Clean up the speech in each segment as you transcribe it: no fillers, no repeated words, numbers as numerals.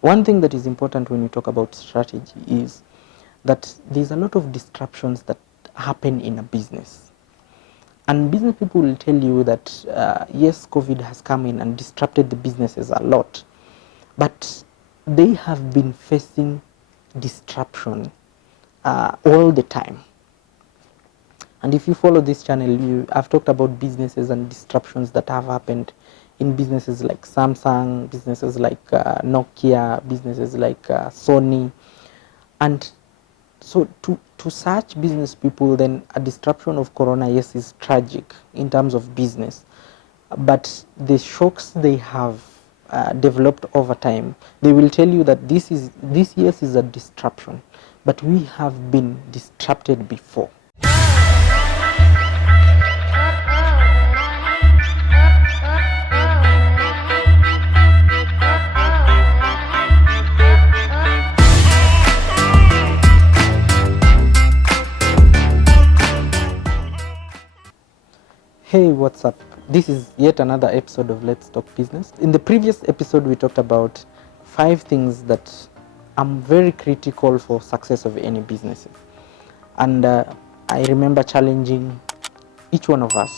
One thing that is important when we talk about strategy is that there's a lot of disruptions that happen in a business. And business people will tell you that, yes, COVID has come in and disrupted the businesses a lot, but they have been facing disruption all the time. And if you follow this channel, I've talked about businesses and disruptions that have happened in businesses like Samsung, businesses like Nokia, businesses like Sony. And so to such business people, then a disruption of Corona, yes, is tragic in terms of business. But the shocks they have developed over time, they will tell you that this yes is a disruption, but we have been disrupted before. Hey, what's up? This is yet another episode of Let's Talk Business. In the previous episode, we talked about 5 things that are very critical for success of any business. And I remember challenging each one of us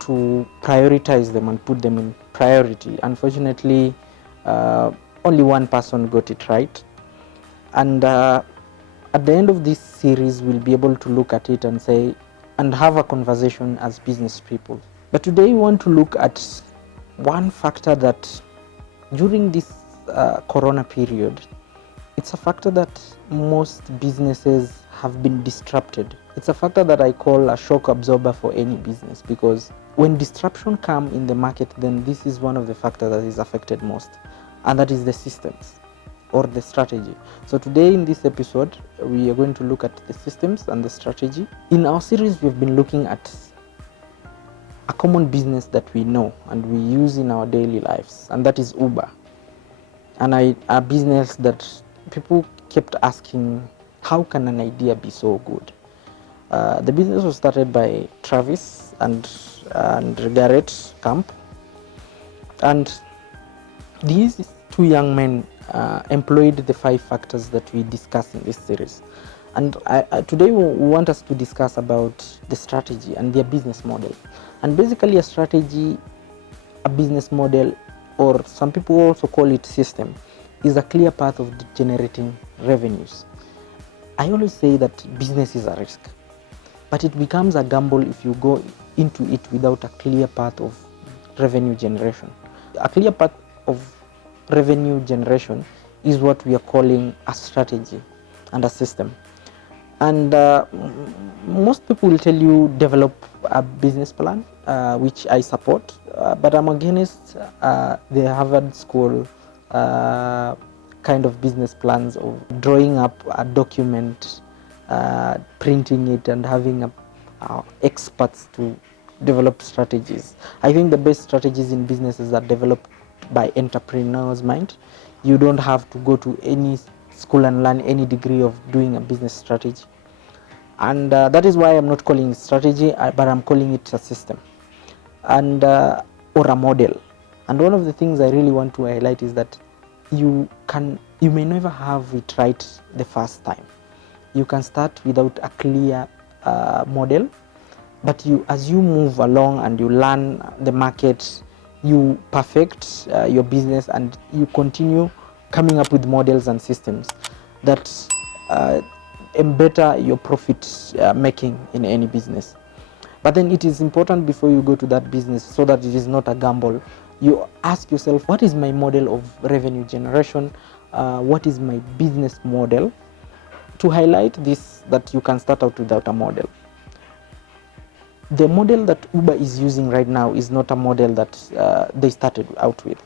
to prioritize them and put them in priority. Unfortunately, only one person got it right. And at the end of this series, we'll be able to look at it and say, and have a conversation as business people. But today we want to look at one factor that during this Corona period, it's a factor that most businesses have been disrupted. It's a factor that I call a shock absorber for any business, because when disruption come in the market, then this is one of the factors that is affected most, and that is the systems or the strategy. So today in this episode, we are going to look at the systems and the strategy. In our series, we've been looking at a common business that we know and we use in our daily lives, and that is Uber. And a business that people kept asking, how can an idea be so good? The business was started by Travis and Garrett Camp, and these 2 young men employed the 5 factors that we discuss in this series. And today we want us to discuss about the strategy and their business model. And basically a strategy, a business model, or some people also call it system, is a clear path of generating revenues. I always say that business is a risk, but it becomes a gamble if you go into it without a clear path of revenue generation. A clear path of revenue generation is what we are calling a strategy and a system. And most people will tell you develop a business plan, which I support, but I'm against the Harvard School kind of business plans of drawing up a document, printing it, and having experts to develop strategies. I think the best strategies in businesses are developed by entrepreneurs' mind. You don't have to go to any school and learn any degree of doing a business strategy. And that is why I'm not calling it strategy, but I'm calling it a system and or a model. And one of the things I really want to highlight is that you may never have it right the first time. You can start without a clear model, but as you move along and you learn the market, you perfect your business, and you continue coming up with models and systems that better your profit making in any business. But then it is important, before you go to that business, so that it is not a gamble, you ask yourself, what is my model of revenue generation? What is my business model? To highlight this, that you can start out without a model. The model that Uber is using right now is not a model that they started out with.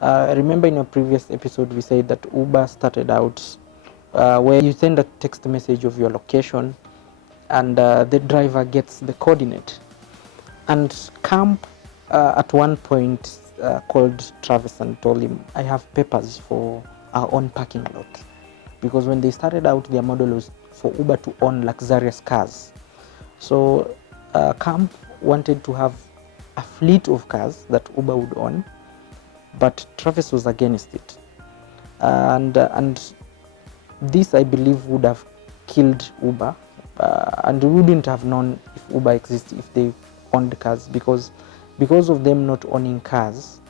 Remember in a previous episode we said that Uber started out where you send a text message of your location, and the driver gets the coordinate. And Camp at one point called Travis and told him, I have papers for our own parking lot. Because when they started out, their model was for Uber to own luxurious cars. So Camp wanted to have a fleet of cars that Uber would own, but Travis was against it. And this, I believe, would have killed Uber, and we wouldn't have known if Uber exists if they owned cars, because of them not owning cars,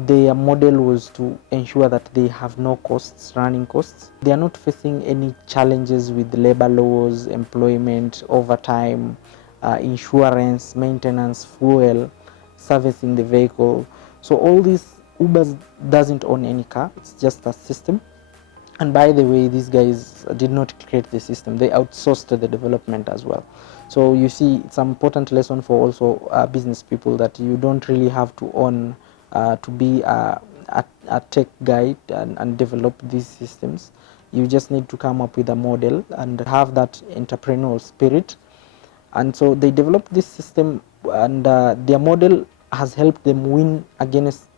their model was to ensure that they have no costs, running costs. They are not facing any challenges with labor laws, employment, overtime, insurance, maintenance, fuel, servicing the vehicle. So all these, Uber doesn't own any car, it's just a system. And by the way, these guys did not create the system, they outsourced the development as well. So you see, it's an important lesson for also business people, that you don't really have to own to be a tech guy and develop these systems. You just need to come up with a model and have that entrepreneurial spirit. And so they developed this system, and their model has helped them win against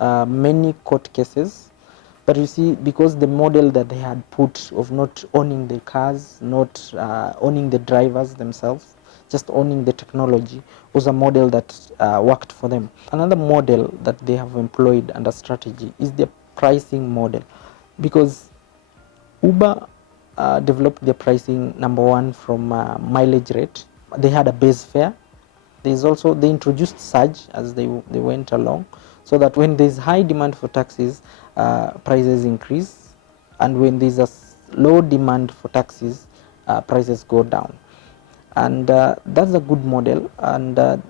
many court cases. But you see, because the model that they had put of not owning the cars, not owning the drivers themselves, just owning the technology, was a model that worked for them. Another model that they have employed under strategy is the pricing model, because Uber developed their pricing, number one, from mileage rate. They had a base fare. There's also, they introduced surge as they went along, so that when there's high demand for taxis, prices increase, and when there's a low demand for taxis, prices go down. And that's a good model. And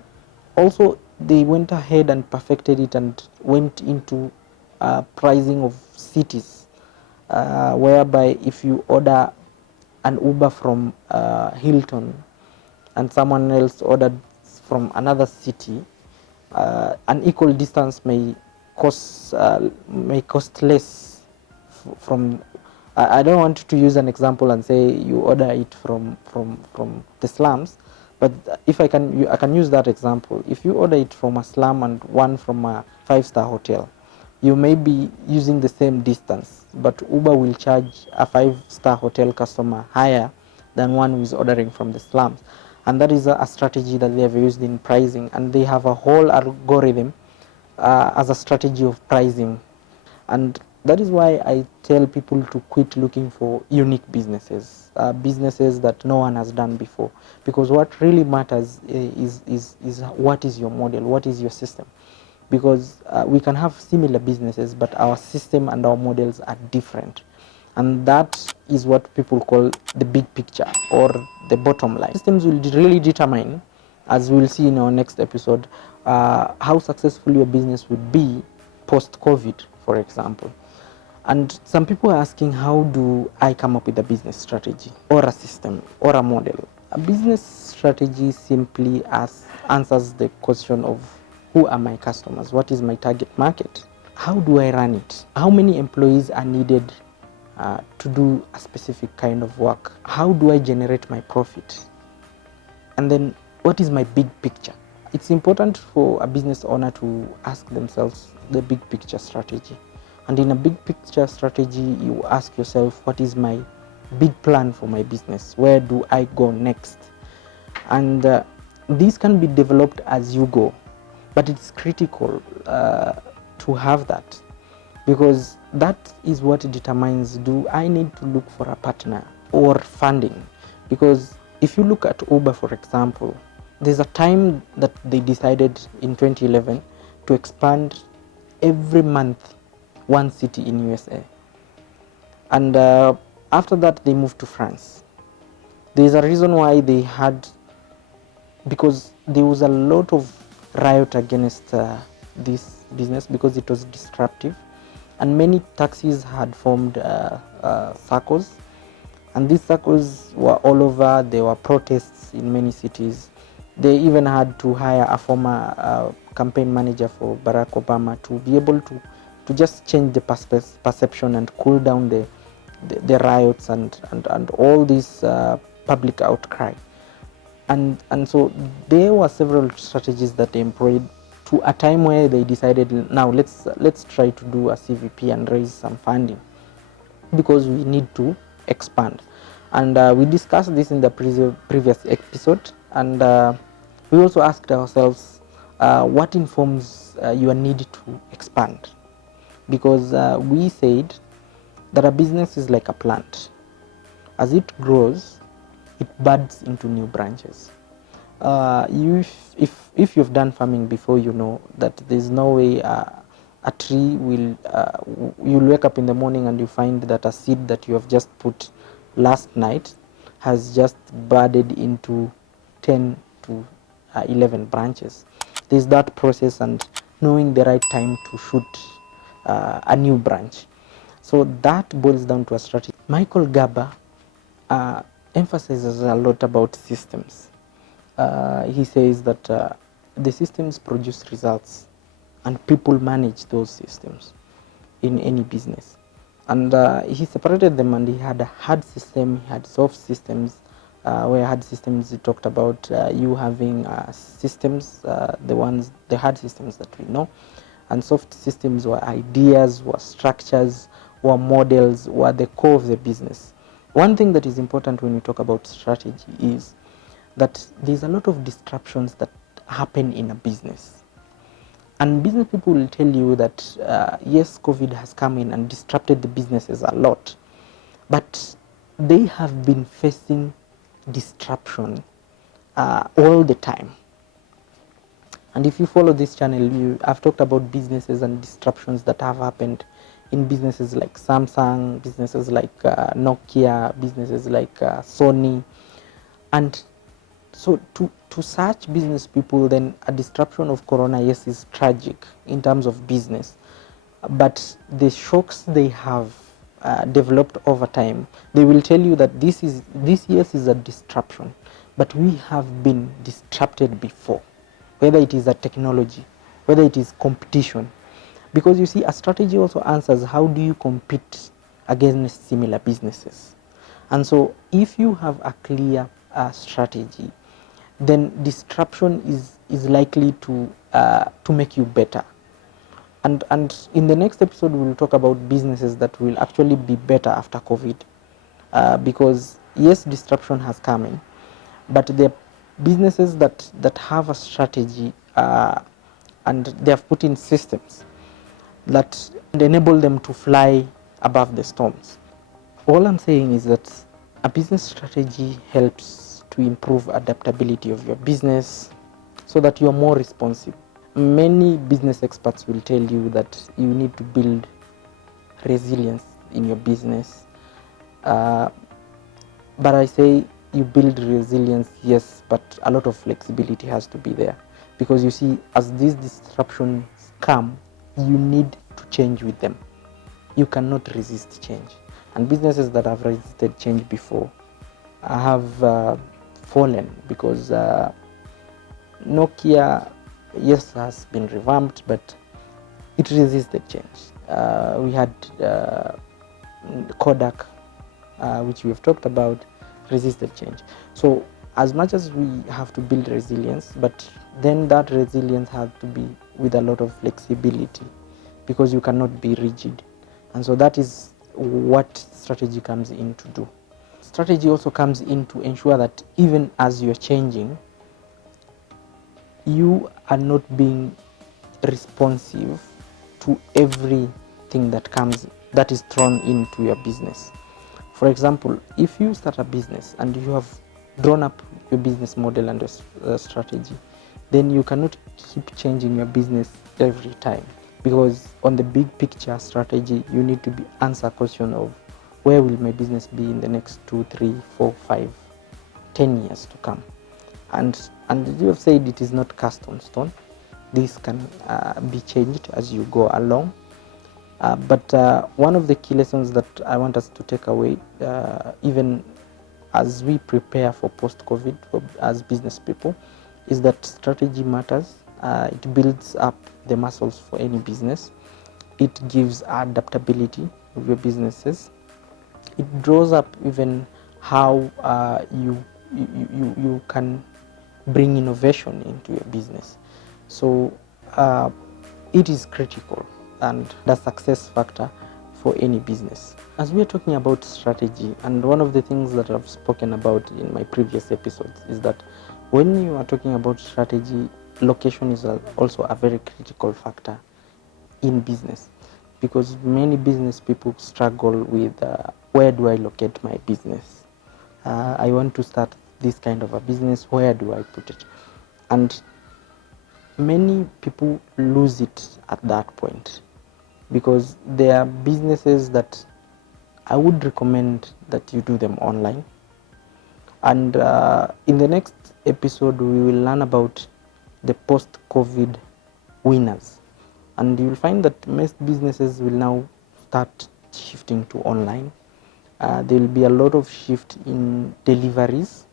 also they went ahead and perfected it and went into pricing of cities, whereby if you order an Uber from Hilton and someone else ordered from another city, an equal distance may cost less from. I don't want to use an example and say you order it from the slums, but if I can use that example. If you order it from a slum and one from a 5-star hotel, you may be using the same distance, but Uber will charge a 5-star hotel customer higher than one who is ordering from the slums. And that is a strategy that they have used in pricing, and they have a whole algorithm as a strategy of pricing. And that is why I tell people to quit looking for unique businesses, businesses that no one has done before, because what really matters is what is your model, what is your system. Because we can have similar businesses, but our system and our models are different. And that is what people call the big picture, or the bottom line. Systems will really determine, as we'll see in our next episode, how successful your business would be post-COVID, for example. And some people are asking, how do I come up with a business strategy or a system or a model? A business strategy simply answers the question of, who are my customers? What is my target market? How do I run it? How many employees are needed to do a specific kind of work? How do I generate my profit? And then, what is my big picture? It's important for a business owner to ask themselves the big picture strategy. And in a big picture strategy, you ask yourself, what is my big plan for my business? Where do I go next? And these can be developed as you go, but it's critical to have that, because that is what determines, do I need to look for a partner or funding? Because if you look at Uber, for example, there's a time that they decided in 2011 to expand every month one city in USA. And after that, they moved to France. There's a reason why they had, because there was a lot of riot against this business, because it was disruptive. And many taxis had formed circles, and these circles were all over. There were protests in many cities. They even had to hire a former campaign manager for Barack Obama to be able to just change the perception and cool down the riots and all this public outcry. And so there were several strategies that they employed, to a time where they decided, now let's try to do a CVP and raise some funding, because we need to expand. And we discussed this in the previous episode, and we also asked ourselves, what informs your need to expand? because we said that a business is like a plant. As it grows, it buds into new branches. If you've done farming before, you know that there's no way a tree will, you'll wake up in the morning and you find that a seed that you have just put last night has just budded into 10 to 11 branches. There's that process and knowing the right time to shoot a new branch. So that boils down to a strategy. Michael Gerber emphasizes a lot about systems. He says that the systems produce results and people manage those systems in any business. And he separated them, and he had a hard system, he had soft systems. Where hard systems, he talked about you having systems, the hard systems that we know, and soft systems were ideas, were structures, were models, were the core of the business. One thing that is important when we talk about strategy is that there's a lot of disruptions that happen in a business. And business people will tell you that, yes, COVID has come in and disrupted the businesses a lot, but they have been facing disruption all the time. And if you follow this channel, I've talked about businesses and disruptions that have happened in businesses like Samsung, businesses like Nokia, businesses like Sony. And so to such business people, then a disruption of Corona, yes, is tragic in terms of business. But the shocks they have developed over time, they will tell you that this yes is a disruption, but we have been disrupted before, whether it is a technology, whether it is competition. Because you see, a strategy also answers how do you compete against similar businesses. And so if you have a clear strategy, then disruption is likely to make you better. And in the next episode, we will talk about businesses that will actually be better after COVID. Because yes, disruption has come in, but the businesses that have a strategy and they have put in systems that enable them to fly above the storms. All I'm saying is that a business strategy helps to improve adaptability of your business so that you're more responsive. Many business experts will tell you that you need to build resilience in your business. But I say you build resilience, yes, but a lot of flexibility has to be there. Because you see, as these disruptions come, you need to change with them. You cannot resist change. And businesses that have resisted change before have fallen, because Nokia, yes, has been revamped, but it resisted change. We had Kodak, which we have talked about, resisted change. So as much as we have to build resilience, but then that resilience has to be with a lot of flexibility, because you cannot be rigid. And so that is what strategy comes in to do. Strategy also comes in to ensure that even as you're changing, you are not being responsive to everything that is thrown into your business. For example, if you start a business and you have drawn up your business model and your strategy, then you cannot keep changing your business every time, because on the big picture strategy, you need to answer a question of where will my business be in the next 2, 3, 4, 5, 10 years to come. And you have said it is not cast on stone. This can be changed as you go along. But one of the key lessons that I want us to take away, even as we prepare for post-COVID as business people, is that strategy matters. It builds up the muscles for any business. It gives adaptability of your businesses. It draws up even how you can bring innovation into your business. So it is critical and the success factor for any business. As we are talking about strategy, and one of the things that I've spoken about in my previous episodes is that when you are talking about strategy, location is also a very critical factor in business, because many business people struggle with where do I locate my business? I want to start this kind of a business, where do I put it? And many people lose it at that point, because there are businesses that I would recommend that you do them online. And in the next episode, we will learn about the post-COVID winners. And you'll find that most businesses will now start shifting to online. There will be a lot of shift in deliveries.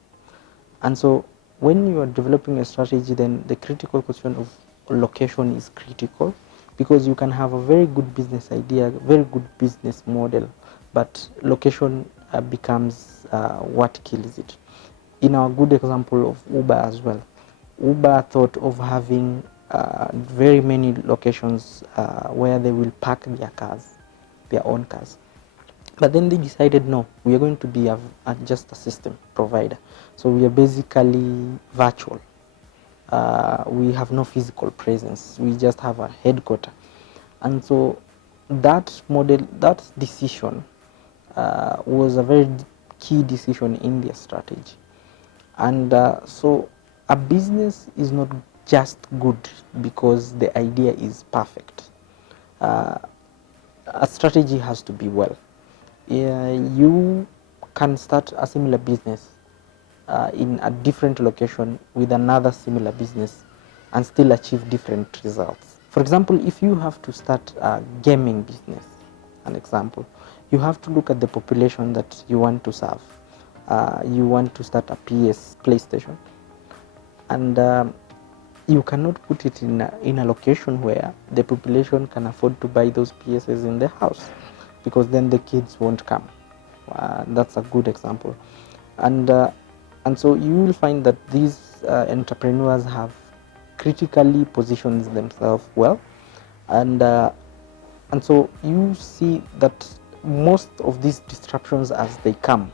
And so when you are developing a strategy, then the critical question of location is critical, because you can have a very good business idea, very good business model, but location becomes what kills it. In our good example of Uber as well, Uber thought of having very many locations where they will park their cars, their own cars. But then they decided, no, we are going to be just a system provider. So we are basically virtual. We have no physical presence. We just have a headquarter. And so that model, that decision was a very key decision in their strategy. And so a business is not just good because the idea is perfect. A strategy has to be well. You can start a similar business in a different location with another similar business and still achieve different results. For example, if you have to start a gaming business, an example, you have to look at the population that you want to serve. You want to start a PlayStation, and you cannot put it in a location where the population can afford to buy those PSs in their house, because then the kids won't come. That's a good example. And so you will find that these entrepreneurs have critically positioned themselves well, and so you see that most of these disruptions as they come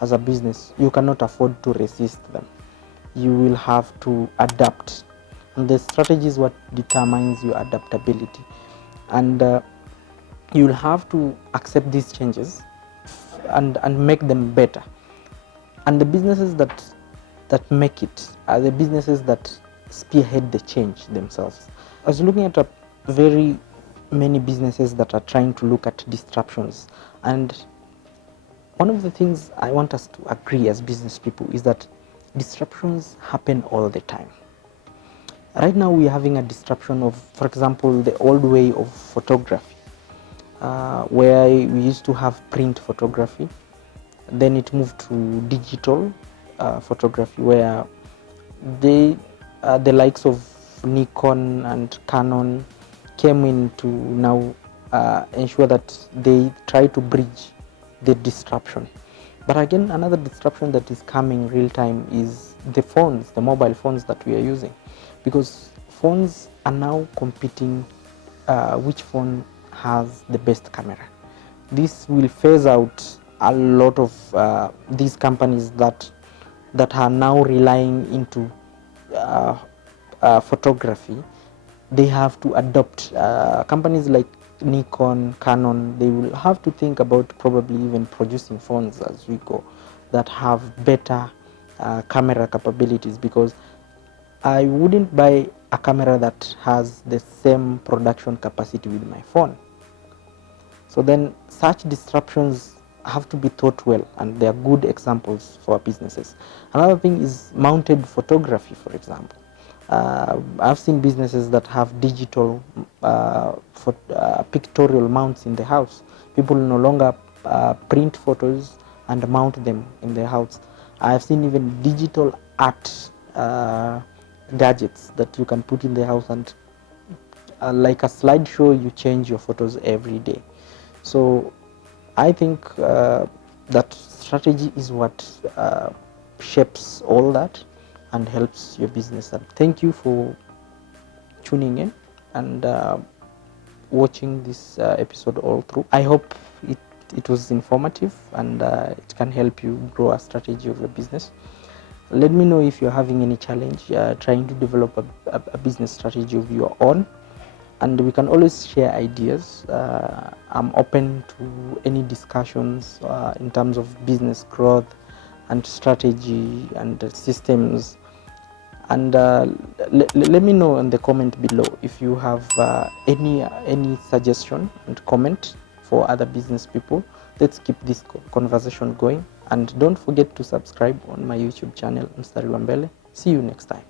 as a business, you cannot afford to resist them. You will have to adapt, and the strategy is what determines your adaptability. And you'll have to accept these changes and make them better. And the businesses that make it are the businesses that spearhead the change themselves. I was looking at a very many businesses that are trying to look at disruptions, and one of the things I want us to agree as business people is that disruptions happen all the time. Right now we are having a disruption of, for example, the old way of photography, where we used to have print photography. Then it moved to digital photography, where the likes of Nikon and Canon came in to now ensure that they try to bridge the disruption. But again, another disruption that is coming real time is the phones, the mobile phones that we are using, because phones are now competing which phone has the best camera. This will phase out a lot of these companies that are now relying into photography. They have to adopt companies like Nikon, Canon. They will have to think about probably even producing phones as we go that have better camera capabilities, because I wouldn't buy a camera that has the same production capacity with my phone. So then such disruptions have to be thought well, and they are good examples for businesses. Another thing is mounted photography, for example. I've seen businesses that have digital pictorial mounts in the house. People no longer print photos and mount them in their house. I've seen even digital art gadgets that you can put in the house, and like a slideshow, you change your photos every day. So I think that strategy is what shapes all that and helps your business. And thank you for tuning in and watching this episode all through. I hope it was informative, and it can help you grow a strategy of your business. Let me know if you're having any challenge trying to develop a business strategy of your own. and we can always share ideas. I'm open to any discussions in terms of business growth and strategy and systems. And let me know in the comment below if you have any suggestion and comment for other business people. Let's keep this conversation going, and don't forget to subscribe on my YouTube channel, Mstari wa Mbele. See you next time.